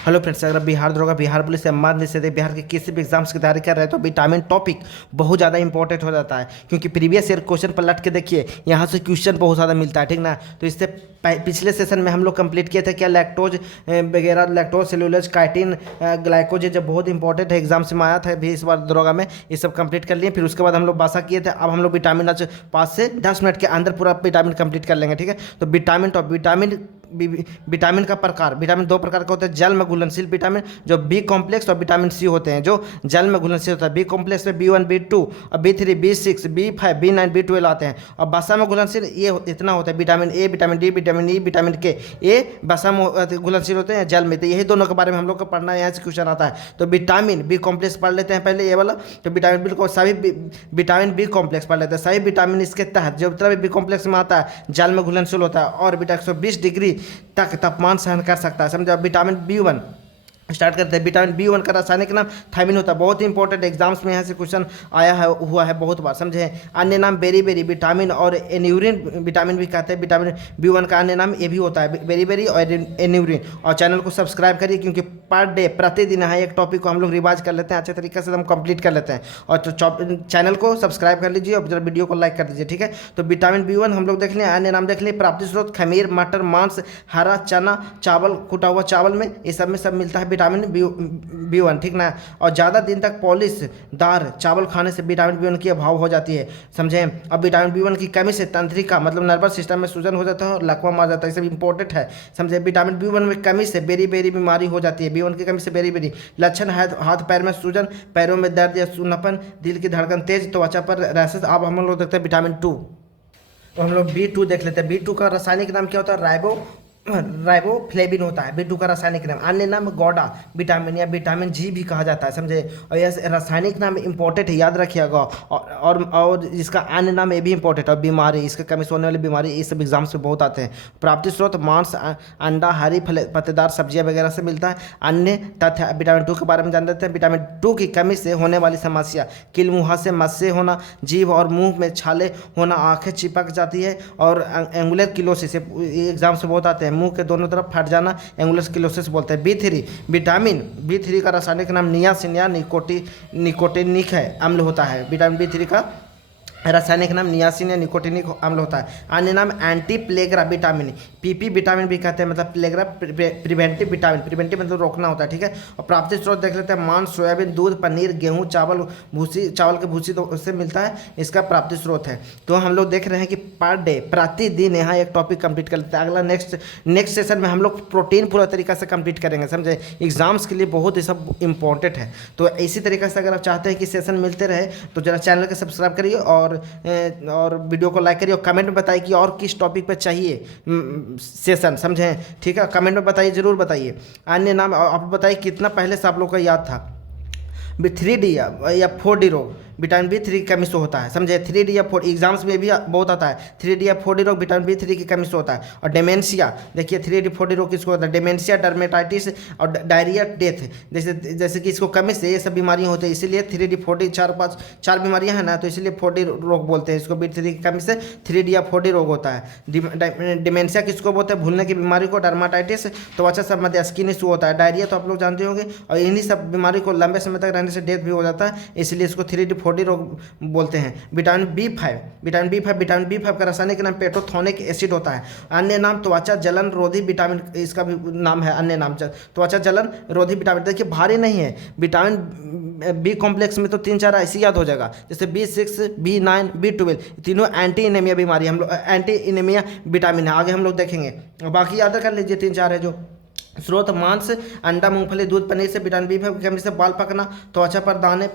Hello friends, अगर बिहार दरोगा, Bihar police या मध्य निषेध बिहार के किसी भी एग्जाम्स की तैयारी कर रहे हैं तो विटामिन टॉपिक बहुत ज़्यादा इंपॉर्टेंट हो जाता है, क्योंकि प्रीवियस ईयर क्वेश्चन पलट के देखिए, यहाँ से क्वेश्चन बहुत ज़्यादा मिलता है। ठीक ना। तो इससे पिछले सेशन में हम लोग कंप्लीट किए थे क्या, लैक्टोज वगैरह, लैक्टोज, सेलुलोज, काइटिन, ग्लाइकोज, जो बहुत इंपॉर्टेंट है, एग्जाम्स में आया था भी इस बार दरोगा में। ये सब कंप्लीट कर लिए। फिर उसके बाद हम लोग बासा किए थे। अब हम लोग विटामिन आज 5 से 10 मिनट के अंदर पूरा विटामिन कंप्लीट कर लेंगे। ठीक है। तो विटामिन टॉप, विटामिन का प्रकार, विटामिन दो प्रकार का होता है। जल में घुलनशील विटामिन जो बी कॉम्प्लेक्स, और विटामिन सी होते हैं जो जल में घुलनशील होता है। बी कॉम्प्लेक्स में B1, B2 और B3, B6, B5, B9, B12 आते हैं। और वसा में घुलनशील ये इतना होता है, vitamin A, vitamin D, vitamin E, vitamin के। ये वसा में घुलनशील होते हैं, जल में। तो यही दोनों के बारे में हम लोग को पढ़ना है, यहाँ से क्वेश्चन आता है। तो विटामिन बी कॉम्प्लेक्स पढ़ लेते हैं पहले, ये वाला। तो विटामिन बी को सभी विटामिन बी कॉम्प्लेक्स पढ़ लेते हैं। सभी विटामिन इसके तहत जो भी बी कॉम्प्लेक्स में आता है, जल में घुलनशील होता है और बेटा 120 डिग्री तक तापमान सहन कर सकता है। समझा। विटामिन B1 स्टार्ट करते हैं। विटामिन B1 का रासायनिक नाम थायमिन होता है। बहुत ही इंपॉर्टेंट, एग्जाम्स में यहाँ से क्वेश्चन आया है, हुआ है बहुत बार। समझे। अन्य नाम बेरी बेरी विटामिन और एन्यूरिन विटामिन भी कहते हैं। विटामिन B1 का अन्य नाम ये भी होता है, बेरी बेरी और एन्यूरिन। और चैनल को सब्सक्राइब करिए, क्योंकि पर डे, प्रतिदिन है एक टॉपिक को हम लोग रिवाइज कर लेते हैं, अच्छे तरीके से हम कंप्लीट कर लेते हैं। और तो चैनल को सब्सक्राइब कर लीजिए और जरा वीडियो को लाइक कर दीजिए। ठीक है। तो विटामिन B1 हम लोग देख लें। अन्य नाम देख लें। प्राप्ति स्रोत खमीर, मटर, मांस, हरा चना, चावल, कुटा हुआ चावल में, ये सब में सब मिलता है विटामिन B1। ठीक ना। और ज़्यादा दिन तक पॉलिश दार चावल खाने से विटामिन B1 की अभाव हो जाती है। समझे। अब विटामिन B1 की कमी से तंत्रिका मतलब नर्वस सिस्टम में सूजन हो जाता है और लकवा मार जाता है। ये सब इंपॉर्टेंट है। समझे। विटामिन B1 में कमी से बेरी बेरी बीमारी हो जाती है। B1 की कमी से बेरी बेरी लक्षण है। हाथ पैर में सूजन, पैरों में दर्द या सूनापन, दिल की धड़कन तेज, त्वचा पर रैशेस। अब हम लोग देखते हैं विटामिन 2। तो हम लोग B2 देख लेते हैं। B2 का रासायनिक नाम क्या होता है, राइबोफ्लेविन होता है। B2 का रासायनिक नाम, अन्य नाम गौडा विटामिन या विटामिन जी भी कहा जाता है। समझे। और यह रासायनिक नाम इंपॉर्टेंट है, याद रखिएगा। और इसका अन्य नाम ये भी इंपॉर्टेंट है। बीमारी, इसके कमी से होने वाली बीमारी, ये सब एग्जाम्स में बहुत आते हैं। प्राप्ति स्रोत मांस, अंडा, हरी पत्तेदार सब्जियां वगैरह से मिलता है। अन्य तथ्य विटामिन 2 के बारे में जान लेते हैं। विटामिन 2 की कमी से होने वाली समस्या, किल मुँह से मस्से होना, जीभ और मुंह में छाले होना, आंखें चिपक जाती है, और एंगुलर किलोसिस, एग्जाम से बहुत आते हैं, मुंह के दोनों तरफ फट जाना, एंगुलर किलोसिस बोलते हैं। B3 विटामिन B3 का रासायनिक नाम नियासिन या निकोटिनिक है अम्ल होता है। विटामिन B3 का रासायनिक नाम नियासिन या निकोटिनिक अम्ल होता है। अन्य नाम anti pellagra vitamin, PP vitamin भी कहते हैं। मतलब प्लेग्रा प्रिवेंटिव विटामिन, प्रिवेंटिव मतलब रोकना होता है। ठीक है। और प्राप्ति स्रोत देख लेते हैं। मांस, सोयाबीन, दूध, पनीर, गेहूं, चावल, भूसी, चावल के भूसी से मिलता है, इसका प्राप्ति स्रोत है। तो हम लोग देख रहे हैं कि पर डे, प्रतिदिन यहाँ एक टॉपिक कंप्लीट कर लेते हैं। अगला नेक्स्ट सेशन में हम लोग प्रोटीन पूरा तरीका से कंप्लीट करेंगे। समझे। एग्जाम्स के लिए बहुत ही सब इंपॉर्टेंट है। तो इसी तरीके से अगर आप चाहते हैं कि सेशन मिलते रहे तो जरा चैनल को सब्सक्राइब करिए और वीडियो को लाइक करिए, और कमेंट में बताइए कि और किस टॉपिक पे चाहिए सेशन। समझें। ठीक है। कमेंट में बताइए, जरूर बताइए। अन्य नाम आप बताइए कितना पहले से आप लोग को याद था। 3D या 4D रोग विटामिन B3 की कमी से होता है। समझे। 3D या 4 एग्जाम्स में भी बहुत आता है। 3D या 4D रोग विटामिन B3 की कमी से होता है। और डेमेंशिया देखिए, 3D 4D रोग किसको होता है, डेमेंशिया, डर्मेटाइटिस और डायरिया, डेथ, जैसे कि इसको कमी से ये सब बीमारियां होती है। इसीलिए 3D 4D 4 बीमारियां हैं ना, तो इसलिए 4D रोग बोलते हैं इसको। B3 की कमी से 3D या 4D रोग होता है। डिमेंशिया किसको बोलते हैं, भूलने की बीमारी को। डर्माटाइटिस त्वचा संबंधी स्किन इशू होता है। डायरिया तो आप लोग जानते होंगे। और इन्हीं सब बीमारी को लंबे समय तक रहने से डेथ भी हो जाता है, इसलिए इसको 3D 4D रोग बोलते हैं। विटामिन B5 का रासायनिक नाम पेटोथोनिक एसिड होता है। अन्य नाम त्वचा जलन रोधी विटामिन, इसका भी नाम है अन्य नाम त्वचा जलन रोधी विटामिन। देखिए भारी नहीं है। विटामिन B कॉम्प्लेक्स में तो 3-4 ऐसे याद हो जाएगा, जैसे B6, B9, B12, तीनों एंटी इनेमिया बीमारी, हम लोग एंटी इनेमिया विटामिन है। आगे हम लोग देखेंगे, बाकी याद कर लीजिए 3-4 है जो। स्रोत मांस, अंडा, मूंगफली, दूध, पनीर से विटामिन B5 की कमी से बाल पकना, त्वचा पर दाने,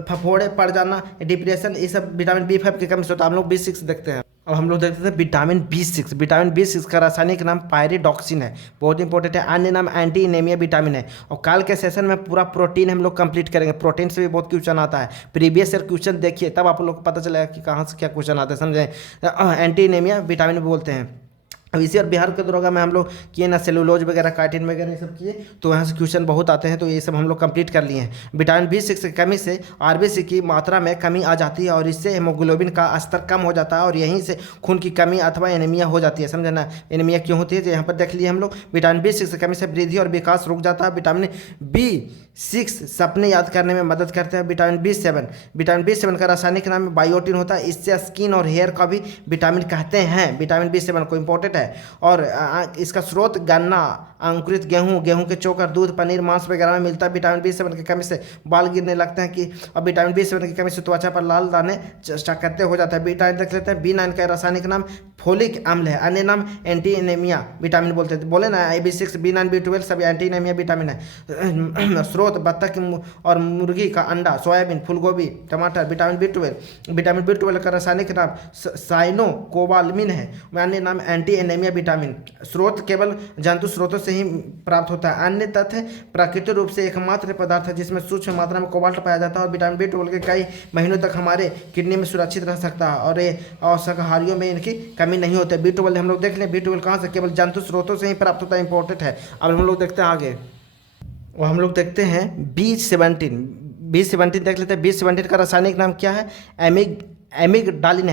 फफोड़े पड़ जाना, डिप्रेशन, ये सब विटामिन B5 की कमी से होता है। हम लोग B6 देखते हैं। अब हम लोग देखते थे विटामिन B6 का रासायनिक नाम पायरिडॉक्सिन है, बहुत इंपॉर्टेंट है। अन्य नाम एंटी एनीमिया विटामिन है। और कल के सेशन में पूरा प्रोटीन हम लोग कंप्लीट करेंगे। प्रोटीन से भी बहुत क्वेश्चन आता है। प्रीवियस ईयर क्वेश्चन देखिए, तब आप लोग को पता चलेगा कि कहाँ से क्या क्वेश्चन आता है। समझे। एंटी एनीमिया विटामिन बोलते हैं। अब इसी और बिहार के दरोगा में हम लोग किए ना, सेलुलोज वगैरह, काइटिन वगैरह ये सब किए, तो यहाँ से क्वेश्चन बहुत आते हैं, तो ये सब हम लोग कंप्लीट कर लिए हैं। विटामिन B6 की कमी से आरबीसी की मात्रा में कमी आ जाती है और इससे हेमोग्लोबिन का स्तर कम हो जाता है और यहीं से खून की कमी अथवा एनीमिया हो जाती है। समझे ना, एनीमिया क्यों होती है, जो यहाँ पर देख लिए हम लोग। विटामिन B6 की कमी से वृद्धि और विकास रुक जाता है। विटामिन B6 सपने याद करने में मदद करते हैं। विटामिन B7 का रासायनिक नाम बायोटिन होता है। इससे स्किन और हेयर का भी विटामिन कहते हैं। विटामिन B7 को इंपॉर्टेंट है। और इसका स्रोत गन्ना, अंकुरित गेहूं, गेहूं के चोकर, दूध, पनीर, मांस वगैरह में मिलता है। विटामिन B7 की कमी से बाल गिरने लगते हैं कि और विटामिन B7 की कमी से त्वचा पर लाल दाने चकत्ते हो जाता है। विटामिन देख लेते हैं। B9 का रासायनिक नाम फोलिक अम्ल है, अन्य नाम एंटी एनीमिया विटामिन बोलते हैं। बोले ना B6, B9, B12 सभी एंटी एनीमिया विटामिन है। स्रोत बत्तख और मुर्गी का अंडा, सोयाबीन, फूलगोभी, टमाटर। विटामिन B12 का रासायनिक नाम साइनोकोबालमिन है, अन्य नाम एंटी एनीमिया विटामिन। स्रोत केवल जंतु स्रोतों से ही प्राप्त होता है। अन्य तथ्य प्राकृतिक रूप से एकमात्र पदार्थ है जिसमें सूक्ष्म मात्रा में कोबाल्ट पाया जाता है और विटामिन B12 के कई महीनों तक हमारे किडनी में सुरक्षित रह सकता है और शाकाहारियों में इनकी कमी नहीं होती। B12 हम लोग देख लें, B12 कहाँ से, केवल जंतु स्रोतों से ही प्राप्त होता है, इंपॉर्टेंट है। अब हम लोग देखते हैं आगे, और हम लोग देखते हैं B17 देख लेते हैं। B17 का रासायनिक नाम क्या है, एमिगडालिन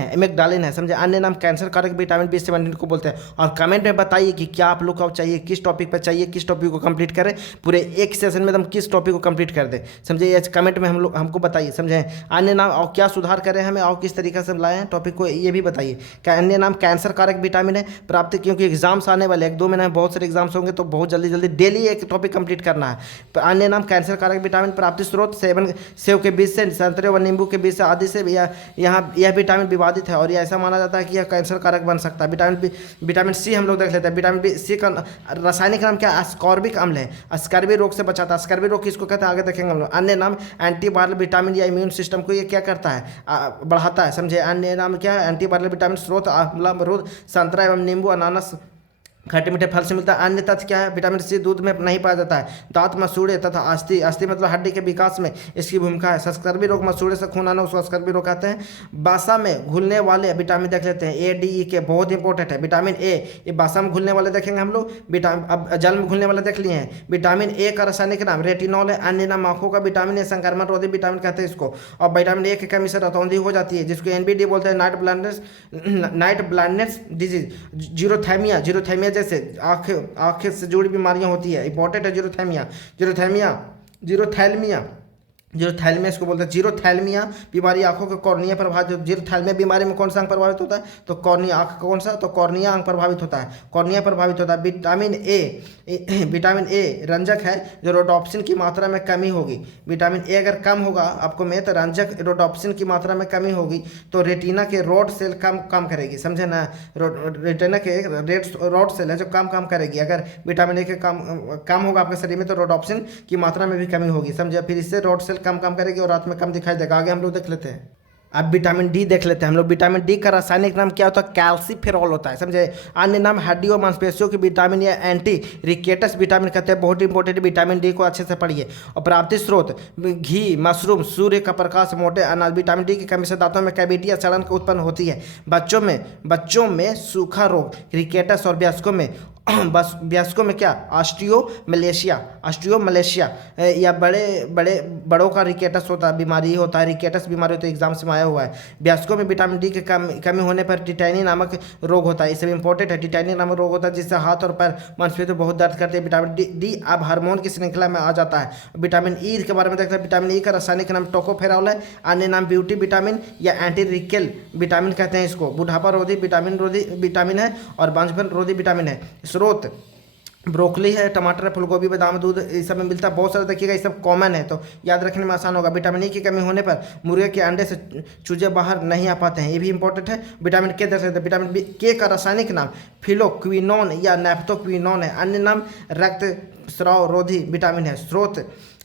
है, समझे। अन्य नाम कैंसर कारक विटामिन B17 को बोलते हैं। और कमेंट में बताइए कि क्या आप लोग को चाहिए, किस टॉपिक पर चाहिए, किस टॉपिक को कंप्लीट करें, पूरे एक सेशन में हम किस टॉपिक को कंप्लीट कर दें, समझे। ये कमेंट में हमको बताइए, समझे। अन्य नाम और क्या सुधार करें हमें और किस तरीके से लाए हैं टॉपिक को, ये भी बताइए। क्या अन्य नाम कैंसर कारक विटामिन है प्राप्त, क्योंकि एग्जाम्स आने वाले 1-2 महीने में बहुत सारे एग्जाम्स होंगे, तो बहुत जल्दी डेली एक टॉपिक कंप्लीट करना है। अन्य नाम कैंसर कारक विटामिन प्राप्ति स्रोत सेब के बीज से, संतरे व नींबू के बीज से आदि से। यहाँ यह विटामिन विवादित है और यह ऐसा माना जाता है कि यह कैंसर कारक बन सकता है। विटामिन C हम लोग देख लेते हैं। विटामिन C का रासायनिक नाम क्या है, अस्कॉर्बिक अम्ल है। स्कर्वी रोग से बचाता है। स्कर्वी रोग किसको कहते हैं आगे देखेंगे हम लोग। अन्य नाम एंटीवायरल विटामिन या इम्यून सिस्टम को ये क्या करता है, बढ़ाता है, समझे। अन्य नाम क्या है, एंटीवायरल विटामिन स्रोत आंवला, अमरूद, संतरा एवं नींबू, अनानास, खट्टे मीठे फल से मिलता है। अन्य तथ्य क्या है, विटामिन C दूध में नहीं पाया जाता है। दांत, मसूड़े तथा अस्थि मतलब हड्डी के विकास में इसकी भूमिका है। स्कर्वी रोग, मसूड़े से खून आना, उसको स्कर्वी रोग कहते हैं। बासा में घुलने वाले विटामिन देख लेते हैं, A, D, E के बहुत इंपॉर्टेंट है। विटामिन A ये बासा में घुलने वाले देखेंगे हम लोग। अब जल में घुलने वाले देख लिए हैं। विटामिन A का रासायनिक नाम रेटिनॉल है। अन्य नाम आंखों का विटामिन है, संक्रमण रोधी विटामिन कहते हैं इसको। और विटामिन A की कमी से रतौंधी हो जाती है, जिसको NBD बोलते हैं, नाइट ब्लाइंडनेस डिजीज। जीरोथैमिया जैसे आंखें से जुड़ी बीमारियां होती है, इंपॉर्टेंट है। जीरोथैल्मिया इसको बोलते हैं। जीरोथैल्मिया बीमारी आंखों के कॉर्निया प्रभावित। जीरोथैल्मिया बीमारी में कौन सा अंग प्रभावित होता है, तो कॉर्निया, आंख कौन सा, तो कॉर्निया अंग प्रभावित होता है, कॉर्निया प्रभावित होता है। विटामिन ए रंजक है, जो रोडोप्सिन की मात्रा में कमी होगी। विटामिन ए अगर कम होगा आपको में, तो रंजक रोडोप्सिन की मात्रा में कमी होगी तो रेटिना के रोड सेल काम करेगी, समझे ना। रेटिना के रोड सेल है जो काम करेगी। अगर विटामिन ए के कम होगा आपके शरीर में, तो रोडोप्सिन की मात्रा में भी कमी होगी, समझे। फिर इससे रोड सेल काम करेगी और रात में कम दिखाई देगा। आगे हम लोग देख लेते हैं। अब विटामिन डी देख लेते हैं हम लोग। विटामिन डी का रासायनिक नाम क्या होता है, कैल्सीफेरॉल होता है, समझे। अन्य नाम हड्डी और मांसपेशियों की विटामिन या एंटी रिकेटस विटामिन कहते हैं। बहुत इंपॉर्टेंट, विटामिन डी को अच्छे से पढ़िए। और प्राप्ति स्रोत घी, मशरूम, सूर्य का प्रकाश, मोटे अनाज। विटामिन डी की कमी से दांतों में कैविटी या सड़न उत्पन्न होती है। बच्चों में सूखा रोग, रिकेटस, और वयस्कों में क्या, ऑस्टियोमलेशिया या बड़ों का रिकेटस होता है, बीमारी होता है। रिकेटस बीमारी तो एग्जाम से आया हुआ है। वयस्कों में विटामिन डी की कमी होने पर टिटैनी नामक रोग होता है। इससे इंपॉर्टेंट है, टिटैनी नामक रोग होता है जिससे हाथ और पैर, मांसपेशियों बहुत दर्द करते हैं। विटामिन डी अब हार्मोन की श्रृंखला में आ जाता है। विटामिन ई के बारे में देखते हैं। विटामिन ई का रासायनिक नाम टोकोफेरॉल है। अन्य नाम ब्यूटी विटामिन या एंटी रिकेल विटामिन कहते हैं इसको। बुढ़ापा रोधी विटामिन है और बांझपन रोधी विटामिन है। स्रोत ब्रोकली है, टमाटर है, फूलगोभी, बादाम, दूध, इस सब में मिलता है। बहुत सारा देखिएगा, ये सब कॉमन है तो याद रखने में आसान होगा। विटामिन ई की कमी होने पर मुर्गे के अंडे से चूजे बाहर नहीं आ पाते हैं, ये भी इंपॉर्टेंट है। विटामिन के देख सकते हैं। विटामिन के का रासायनिक नाम फिलोक्विनोन या नैप्थोक्विनोन है। अन्य नाम रक्तस्राव रोधी विटामिन है।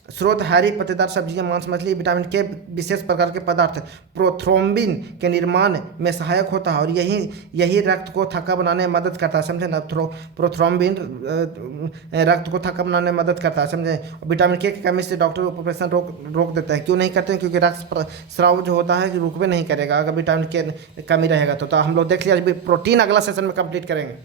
स्रोत हरी पत्तेदार सब्जियां, मांस, मछली। विटामिन के विशेष प्रकार के पदार्थ प्रोथ्रोम्बिन के निर्माण में सहायक होता है और यही रक्त को थक्का बनाने में मदद करता है, समझे ना। प्रोथ्रोम्बिन रक्त को थक्का बनाने में मदद करता है, समझे। विटामिन के कमी से डॉक्टर ऑपरेशन रोक देते हैं। क्यों नहीं करते हैं, क्योंकि रक्त स्राव जो होता है रुकवे नहीं करेगा अगर विटामिन के कमी रहेगा तो हम लोग देख लिया। प्रोटीन अगला सेशन में कंप्लीट करेंगे।